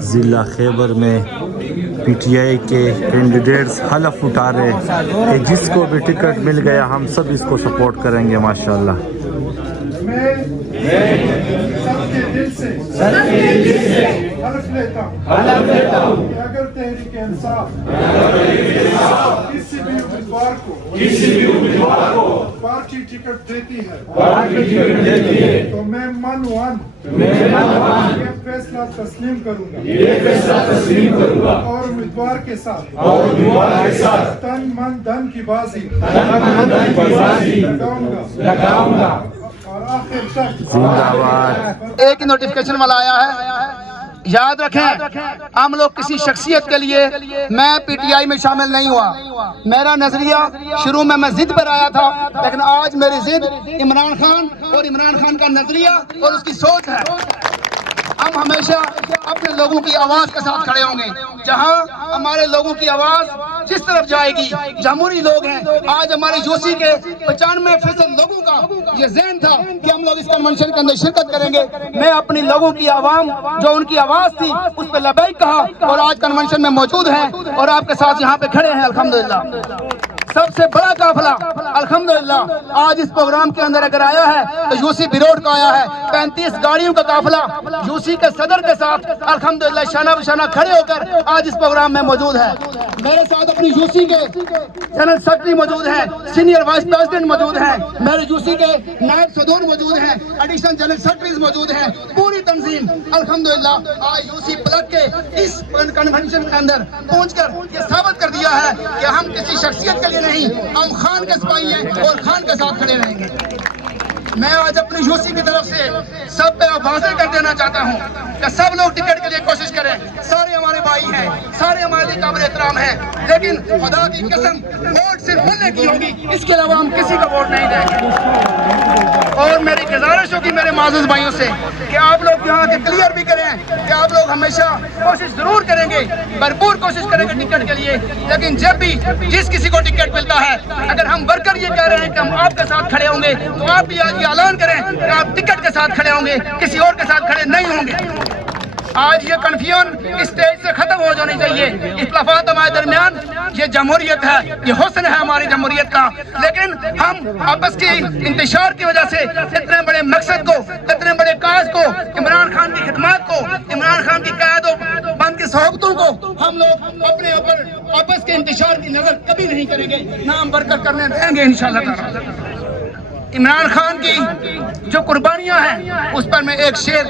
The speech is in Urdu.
ضلع خیبر میں پی ٹی آئی کے کینڈیڈیٹس حلف اٹھا رہے کہ جس کو بھی ٹکٹ مل گیا ہم سب اس کو سپورٹ کریں گے ماشاءاللہ۔ میں سب کے دل سے حلف لیتا ہوں کہ اگر تحریک انصاف کسی بھی امیدوار کو پارٹی ٹکٹ دیتی ہے تو میں من یہ فیصلہ تسلیم کروں گا اور امیدوار کے ساتھ تن من دھن کی بازی لگاؤں گا اور آخر تک زندہ باد۔ ایک ہی نوٹیفکیشن والا آیا ہے، یاد رکھیں ہم لوگ کسی شخصیت کے لیے میں پی ٹی آئی میں شامل نہیں ہوا۔ میرا نظریہ شروع میں ضد پر آیا تھا، لیکن آج میری ضد عمران خان اور عمران خان کا نظریہ اور اس کی سوچ ہے۔ ہم ہمیشہ اپنے لوگوں کی آواز کے ساتھ کھڑے ہوں گے، جہاں ہمارے لوگوں کی آواز جس طرف جائے گی، جمہوری لوگ ہیں۔ آج ہمارے یوسی کے 95% لوگوں کا یہ ذہن تھا کہ ہم لوگ اس کنونشن کے اندر شرکت کریں گے۔ میں اپنی لوگوں کی عوام جو ان کی آواز تھی اس پہ لبیک کہا اور آج کنونشن میں موجود ہیں اور آپ کے ساتھ یہاں پہ کھڑے ہیں الحمدللہ۔ سب سے بڑا قافلہ الحمدللہ آج اس پروگرام کے اندر اگر آیا ہے تو یوسی بیروڈ کا آیا ہے۔ 35 گاڑیوں کا قافلہ یوسی کے صدر کے ساتھ الحمدللہ شانہ بشانہ کھڑے ہو کر آج اس پروگرام میں موجود ہے۔ میرے ساتھ اپنی یوسی کے جنرل سیکرٹری موجود ہیں، سینئر وائس پریزیڈنٹ موجود ہیں، میرے یوسی کے نائب صدور موجود ہیں، ایڈیشنل جنرل سیکرٹریز موجود ہیں، پوری تنظیم الحمدللہ آج یوسی پلک کے اس کنونشن کے اندر پہنچ کر یہ ثابت کر دیا ہے کہ ہم کسی شخصیت کے لیے نہیں، ہم خان کے سپاہی ہیں اور خان کے ساتھ کھڑے رہیں گے۔ میں آج اپنی یوسی کی طرف سے سب پہ واضح کر دینا چاہتا ہوں کہ سب لوگ ٹکٹ کے لیے کوشش کریں، سارے ہمارے بھائی ہیں، سارے ہمارے لیے قابل احترام ہیں، لیکن خدا کی قسم ووٹ صرف ملنے کی ہوگی، اس کے علاوہ ہم کسی کو ووٹ نہیں دیں گے۔ اور میری گزارش ہوگی میرے معزز بھائیوں سے کہ آپ لوگ یہاں کے کلیئر بھی کریں کہ آپ لوگ ہمیشہ کوشش ضرور کریں گے، بھرپور کوشش کریں گے ٹکٹ کے لیے، لیکن جب بھی جس کسی کو ٹکٹ ملتا ہے اگر ہم ورکر یہ کہہ رہے ہیں کہ ہم آپ کے ساتھ کھڑے ہوں گے تو آپ بھی آج یہ اعلان کریں کہ آپ ٹکٹ کے ساتھ کھڑے ہوں گے، کسی اور کے ساتھ کھڑے نہیں ہوں گے۔ آج یہ کنفیوژن اسٹیج سے ختم ہو جانی چاہیے۔ اختلافات ہمارے درمیان یہ جمہوریت ہے، یہ حسن ہے ہماری جمہوریت کا، لیکن ہم آپس کی انتشار کی وجہ سے اتنے بڑے مقصد کو، اتنے بڑے کاز کو، عمران خان کی خدمات کو، عمران خان کی قائد و بند کی صحبتوں کو ہم لوگ اپنے اوپر آپس کے انتشار کی نظر کبھی نہیں کریں گے، نہ ہم برکت کرنے دیں گے انشاءاللہ تعالی۔ عمران خان کی جو قربانیاں ہیں اس پر میں ایک شعر